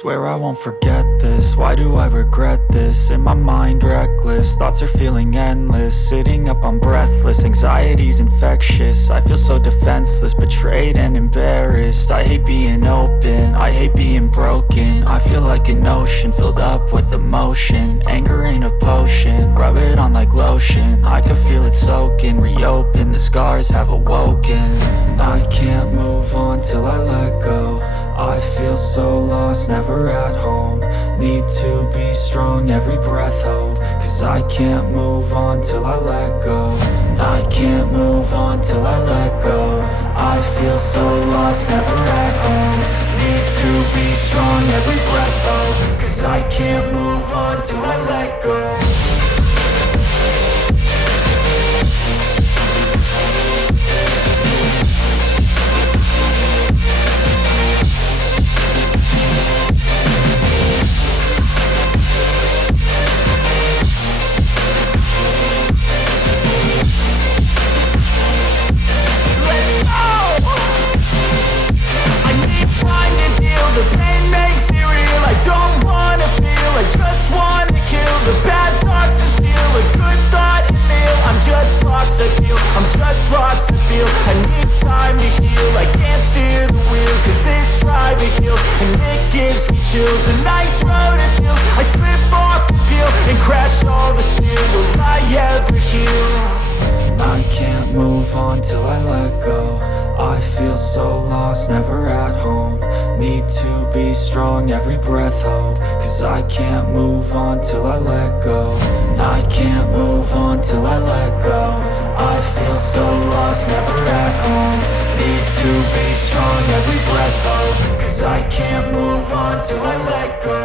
Swear I won't forget this, why do I regret this? In my mind reckless, thoughts are feeling endless. Sitting up I'm breathless, anxiety's infectious. I feel so defenseless, betrayed and embarrassed. I hate being open, I hate being broken. I feel like an ocean filled up with emotion. Anger ain't a potion, rub it on like lotion. I can feel it soaking, reopen, the scars have awoken. I can't move on till I let go. I feel so lost, never at home. Need to be strong, every breath hope. Cause I can't move on till I let go. I can't move on till I let go. I feel so lost, never at home. Need to be strong, every breath hope. Cause I can't move on till I let go. The pain makes it real, I don't wanna feel, I just wanna kill the bad thoughts and steal a good thought and feel. I'm just lost, I feel, I'm just lost, I feel. I need time to heal, I can't steer the wheel. Cause this drive it kills, and it gives me chills. A nice road it feels, I slip off the peel and crash all the steel. Will I ever heal? I can't move on till I let go. I feel so lost, never at home. Need to be strong, every breath hope. Cause I can't move on till I let go. I can't move on till I let go. I feel so lost, never at home. Need to be strong, every breath hope. Cause I can't move on till I let go.